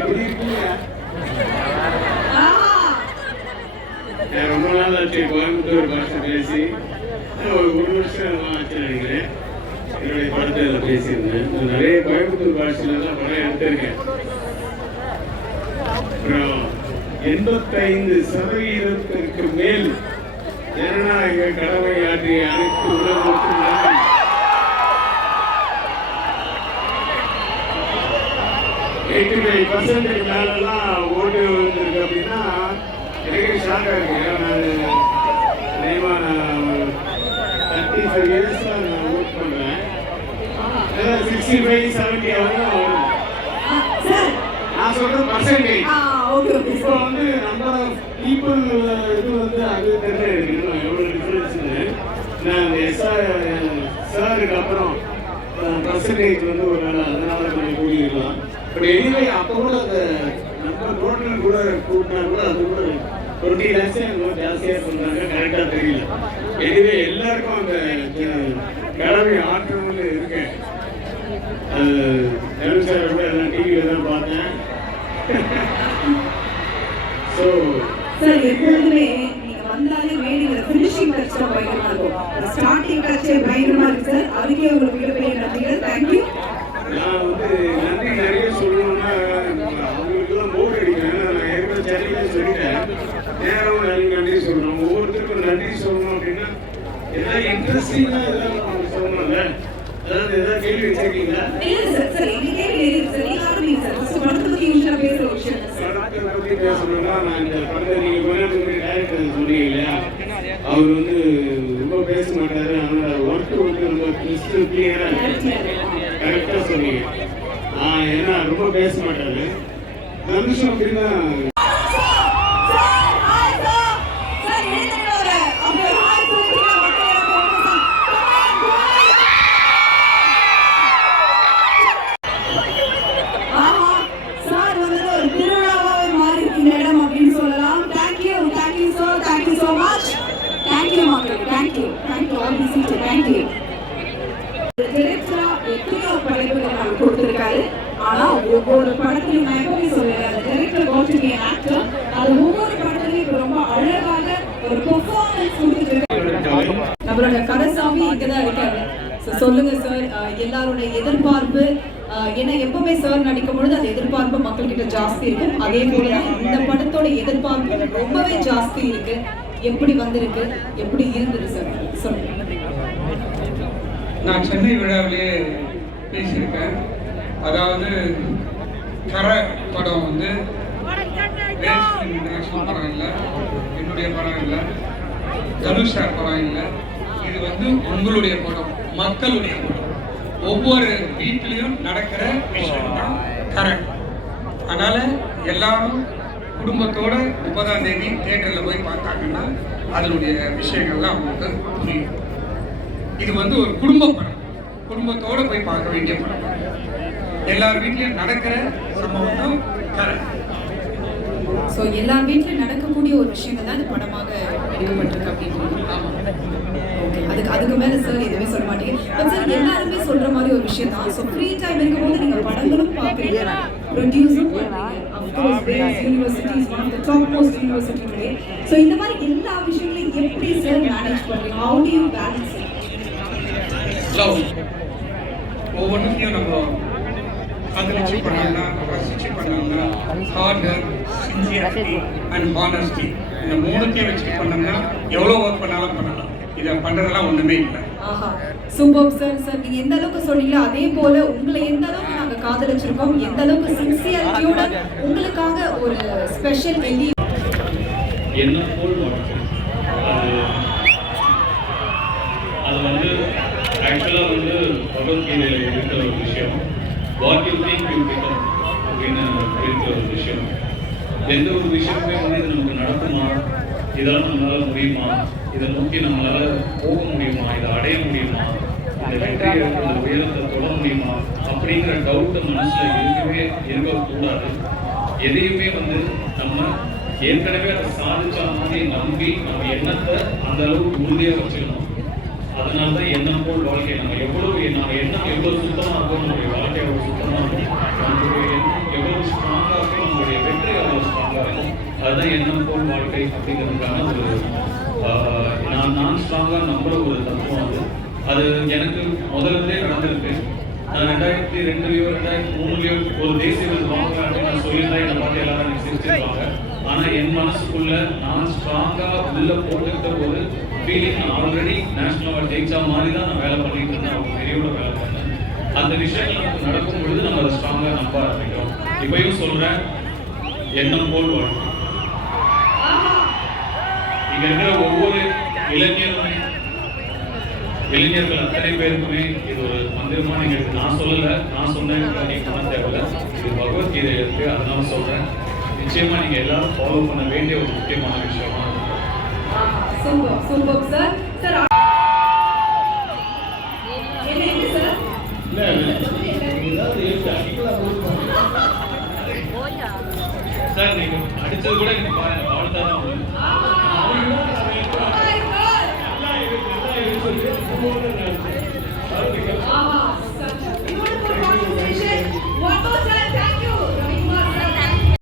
எப்படி இருக்கீங்க? ரொம்ப நாள் ஆச்சு கோயம்புத்தூர் பாஷை பேசி, ஒரு வருஷம் ஆச்சு நினைக்கிறேன். என்னுடைய படத்தில் பேசியிருந்தேன். நான் நிறைய கோயம்புத்தூர் பாஷையில தான் படம் எடுத்திருக்கேன். அப்புறம் 85% மேல் ஜனநாயக கடமை ஆற்றிய அனைத்து உலகத்துக்கும் நன்றி. 85% மேலாம் ஓட்டு விழுந்திருக்கு அப்படின்னா எனக்கு ஷாக்கா இருக்கு. நான் 35 இயர்ஸ் நான் ஒர்க் பண்றேன். 65, 70 வரும். நான் சொல்றது பர்சன்டேஜ். இப்போ வந்து நம்பர் ஆஃப் பீப்புள் இது வந்து அது தெரியல எனக்கு எவ்வளோ டிஃபரன்ஸ்னு. நான் இந்த சாருக்கு அப்புறம் பர்சன்டேஜ் வந்து ஒரு வேலை அதனால கொஞ்சம் கூடியிருக்கலாம். பட் எனிவே அப்போ கூட அந்த நம்பர் டோட்டல் கூட கூட்டினா கூட அது கூட 20 lakhs ஜாஸ்தியாக சொல்கிறாங்க. கரெக்டாக தெரியல. எனிவே எல்லாருக்கும் அந்த கடமை ஆற்றல் இருக்கேன். நெல் சார் கூட எல்லாம் டிவியில் தான் பார்த்தேன். ஸோ சார் எப்பொழுதுமே நீங்க வந்தாலே வேணுங்கிற ஃபினிஷிங் டச் தான் பயங்கரமா இருக்கும். ஸ்டார்டிங் டச்சே பயங்கரமா இருக்கு சார். அதுக்கே உங்களுக்கு மிகப்பெரிய நன்றிகள். தேங்க்யூ. நான் வந்து நன்றி நிறைய சொல்லணும்னா அவங்களுக்குலாம் போர் அடிக்கிறேன். நான் ஏற்கனவே சென்னையில சொல்லிட்டேன். நேரம் நன்றி சொல்லணும். ஒவ்வொருத்தருக்கும் நன்றி சொல்லணும் அப்படின்னா எதாவது இன்ட்ரெஸ்டிங்காக எதாவது சொல்லணும்ல. அதாவது ஏதாவது கேள்வி வச்சிருக்கீங்களா? இல்ல சார். சார் இந்த கேள்வி இருக்கு சார். நீங்க ஆரம்பிங்க சார். ஃபர்ஸ்ட் படத்தை பத்தி யூஷுவலா பேசுற விஷயம் சார். படத்தை பத்தி பேசணும்னா நான் இந்த படத்தை நீங்க கொஞ்சம் டைரக்டர் சொன்னீங்க இல்லையா, அவர் வந்து ரொம்ப பேச மாட்டாரு. ஆனால் ஒர்க் வந்து ரொம்ப கிறிஸ்டல் கிளியரா கரெக்டா சொன்னீங்க. ஏன்னா ரொம்ப பேச மாட்டாரு. தனுஷம் அப்படின்னா கொடுத்திருக்காரு. ஆனா ஒவ்வொரு படத்திலும் நான் எப்பவுமே சொல்லுறேன், அந்த director what to be an actor. அது ஒவ்வொரு படத்திலும் ரொம்ப அழகாக ஒரு பெர்ஃபார்மன்ஸ் கொடுத்துருக்காரு. நம்மளோட கரசாமி இங்கதான் இருக்காரு. சொல்லுங்க சார், எல்லாரோட எதிர்பார்ப்பு ஏன்னா எப்பவுமே சார் நடிக்கும் பொழுது அந்த எதிர்பார்ப்பு மக்கள் கிட்ட ஜாஸ்தி இருக்கும். அதே போலதான் இந்த படத்தோட எதிர்பார்ப்பு ரொம்பவே ஜாஸ்தி இருக்கு. எப்படி வந்திருக்கு, எப்படி இருந்தது சார் சொல்லுங்க. நான் சென்னை விழாவிலே பேசியிருக்கேன். அதாவது கர படம் வந்து இன்டர்நேஷனல் படம் இல்லை, என்னுடைய படம் இல்லை, தனுஷ் சார் படம் இல்லை. இது வந்து உங்களுடைய படம், மக்களுடைய படம். ஒவ்வொரு வீட்டிலையும் நடக்கிற விஷயம் தான் கரெக்ட். அதனால எல்லாரும் குடும்பத்தோட 30ஆம் தேதி தியேட்டரில் போய் பார்த்தாங்கன்னா அதனுடைய விஷயங்கள்லாம் அவங்களுக்கு புரியும். இது வந்து ஒரு குடும்ப படம், குடும்பத்தோட போய் பார்க்க வேண்டிய படம். எல்லார் வீட்லயும் நடக்கிற சம்பவம் தான் கரெக்ட். ஸோ எல்லா வீட்டிலும் நடக்கக்கூடிய ஒரு விஷயங்கள் தான் இந்த படமாக எடுக்கப்பட்டிருக்கு அப்படின்னு. அதுக்கு மேலே சார் எதுவுமே சொல்ல மாட்டேங்க. பட் சார் எல்லாருமே சொல்ற மாதிரி ஒரு விஷயம் தான். ஸோ ஃப்ரீ டைம் இருக்கும்போது நீங்கள் படங்களும் பார்க்குறீங்க, ப்ரொடியூஸும் பண்ணுறீங்க. Of course Vels university is one of the top most university today. So இந்த மாதிரி எல்லா விஷயங்களையும் எப்படி சார் மேனேஜ் பண்ணுறீங்க? How do you balance it? ஒவ்வொன்றுத்தையும் நம்ம காதலிச்சு பண்ணோம்னா, ரசிச்சு பண்ணோம்னா, hard work, sincerity and honesty, இந்த மூணுத்தையும் வச்சு பண்ணோம்னா எவ்வளோ ஒர்க் பண்ணாலும் பண்ணலாம். இதை பண்ணுறதெல்லாம் ஒன்றுமே இல்லை. ஆஹா, சூப்பர் சார். சார் நீங்கள் எந்த அளவுக்கு சொன்னீங்களோ அதே போல உங்களை எந்த அளவுக்கு நாங்கள் காதலிச்சிருக்கோம், எந்த அளவுக்கு சின்சியரிட்டியோட உங்களுக்காக ஒரு ஸ்பெஷல் எலி என்ன போல் அது வந்து ஆக்சுவலாக வந்து பகவத்கீதையில் இருக்கிற ஒரு விஷயம், what you think you become அப்படின்னு இருக்கிற ஒரு விஷயம். எந்த ஒரு விஷயமே வந்து இது நமக்கு நடக்குமா, இதெல்லாம் நம்மளால் முடியுமா, இதை நோக்கி நம்மளால் போக முடியுமா, இதை அடைய முடியுமா, இந்த வெற்றியை இந்த உயரத்தை தொட முடியுமா அப்படிங்கிற டவுட்டை மனசில் இருக்கக்கூடாது. எதையுமே வந்து நம்ம ஏற்கனவே அதை சாதிச்சா மாதிரி நம்பி நம்ம எண்ணத்தை அந்த அளவுக்கு உறுதியாக வச்சுக்கணும். அதனால தான் எண்ணம் போல் வாழ்க்கை. நம்ம எண்ணம் எவ்வளோ சுத்தமாக இருக்கும், நம்மளுடைய வாழ்க்கை எவ்வளோ சுத்தமாக இருக்கும், நம்மளுடைய எண்ணம் எவ்வளோ ஸ்ட்ராங்காக அதுதான் எண்ணம் போல் வாழ்க்கை அப்படிங்கிறதுக்கான ஒரு நான் ஸ்ட்ராங்காக நம்புற ஒரு தத்துவம் அது எனக்கு முதல்ல நடந்திருக்கு. நான் 2002 2003 ஒரு தேசிய விருது வாங்குறேன் அப்படின்னு நான் சொல்லியிருந்தா என்னை பார்த்து எல்லாரும் எனக்கு சிரிச்சிருப்பாங்க. ஆனால் என் மனசுக்குள்ள நான் ஸ்ட்ராங்காக உள்ள போட்டுக்கிட்ட ஒரு ஃபீலிங், நான் ஆல்ரெடி நேஷனல் அவார்ட் ஜெயிச்சா மாதிரி தான் நான் வேலை பண்ணிட்டு இருந்தேன். அவங்க பெரியோட வேலை பண்ணேன். அந்த விஷயங்கள் நமக்கு நடக்கும் பொழுது நம்ம அதை ஸ்ட்ராங்காக நம்ப ஆரம்பிக்கிறோம். இப்பயும் சொல்றேன், எண்ணம் போல் வாழ்க்கை. இங்க இருக்கிற ஒவ்வொரு இளைஞர்கள் அத்தனை பேருக்குமே இது ஒரு மந்திரமா நீங்க நான் சொல்லல, நான் சொன்னேன் நீங்க பண்ண தேவையில்ல. இது பகவத்கீதையில இருக்கு, அதனால சொல்றேன். நிச்சயமா நீங்க எல்லாரும் ஃபாலோ பண்ண வேண்டிய ஒரு முக்கியமான விஷயமா சூப்பர் சார். சார் என்ன சார்? சார் நீங்க அடிச்சது கூட எனக்கு பாருங்க, வாழ்த்தான்